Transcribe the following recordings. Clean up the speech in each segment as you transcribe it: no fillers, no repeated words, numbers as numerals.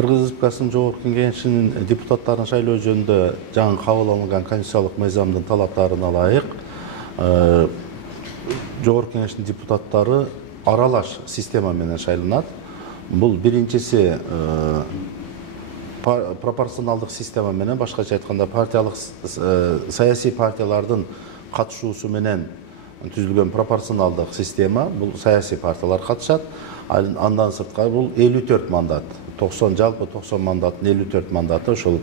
Кыргыз Республикасынын Жогорку Кеңешинин депутаттарын шайлоо жөнүндө жаңы кабыл алынган конституциялык мыйзамдын талаптарына ылайык Жогорку Кеңештин депутаттары аралаш система менен шайланат. Бул биринчиси пропорционалдык система менен, башкача айтканда партиялык саясий партиялардын катышуусу менен түзүлгөн пропорционалдык система. Бул саясий партиялар катышат. Андан сырткары бул 54 мандат. 90 жалпы 90 мандаттын 54 мандаты ошол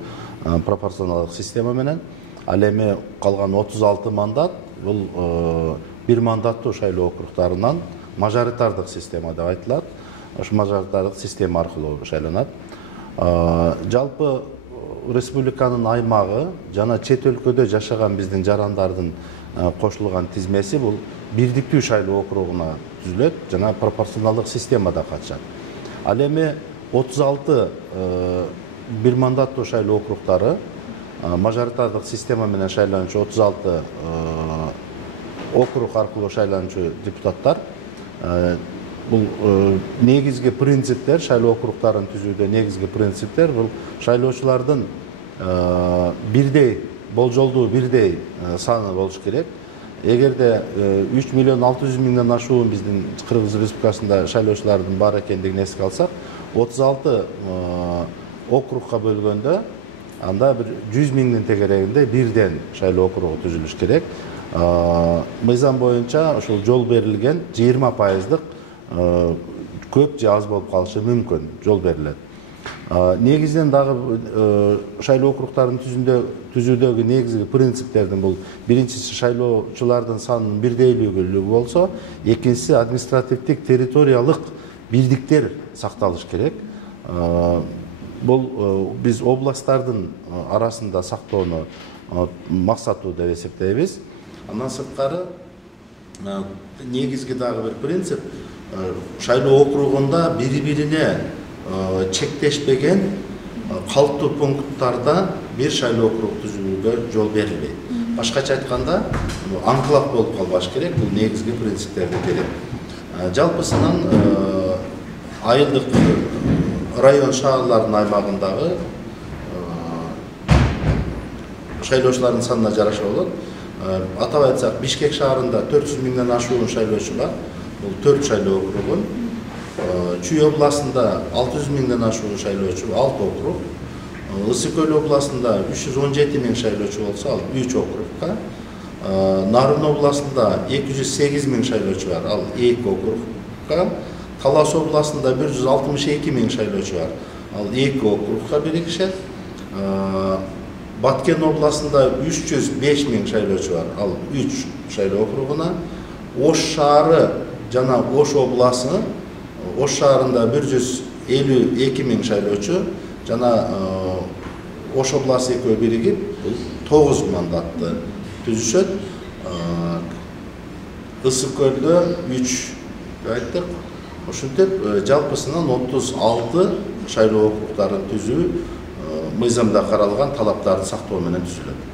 пропорционалдык система менен. Ал эми калган 36 мандат бул бир мандаттуу шайлоо округдарынан мажоритардык система деп айтылат. Ошо мажоритардык система аркылуу шайланат. Жалпы республиканын аймагы жана чет өлкөдө жашаган биздин жарандардын кошулган тизмеси бул бирдиктүү шайлоо округуна түзүлөт жана пропорционалдык системада катышат. Ал эми 36 бир мандаттуу шайлоо округдары мажоритардык система менен шайлануучу 36 округ аркылуу шайлануучу депутаттар бул негизги принциптер, шайлоо округдарын түзүүдө негизги принциптер бул шайлоочулардын бирдей болжолдуу бирдей саны болуш керек. Эгерде 3 миллион 600 миңден ашуун биздин Кыргыз Республикасында шайлоочулардын бар экендигин эске алсак, 36 округга бөлгөндө анда бир 100 миңдин тегерегинде бирден шайлоо округу түзүлүш керек. Мыйзам боюнча ошол жол берилген 20%дык көп же аз болуп калышы мүмкүн, жол берилет. Негизинен дагы шайлоо округдарын түзүүдөгү негизги принциптердин бул биринчиси шайлоочулардын санынын бирдейлүүлүгү болсо, экинчиси административдик территориялык бирдиктер сакталыш керек. Бул биз областтардын арасында сактоону максаттуу деп эсептейбиз. Андан сырткары негизги дагы бир принцип шайлоо округунда бири-бирине чектешпеген калктуу пункттарда бир шайлоо округ түзүүгө жол берилбейт. Башкача айтканда, анклав болуп калбаш керек, бул негизги принциптердин бири. Жалпысынан айылдык район шаарлардын аймагындагы шайлоочулардын санына жараша болот. Атап айтсак, Бишкек шаарында 400 миңден ашуун шайлоочу бар. Бул 4 шайлоо округу. Чүй областында 600 миңден ашуун шайлоочу 6 округ. Ысык Көл областында 317 миң шайлоочу болсо, ал 3 округга. Нарын областында 208 миң шайлоочу бар, ал 2 округга. Талас областында 162 миң шайлоочу бар, ал 2 округга биригишет. Баткен областында 305 миң шайлоочу бар, ал 3 шайлоо округуна. Ош шаары жана Ош обласы, Ош шаарында 152 миң шайлоочу жана Ош обласы экөө биригип 9 мандатты түзүшөт. Ысык Көлдө 3 айттык. Ошентип жалпысынан 36 шайлоо округдарын түзүү мыйзамда каралган талаптарды сактоо менен түзүлөт.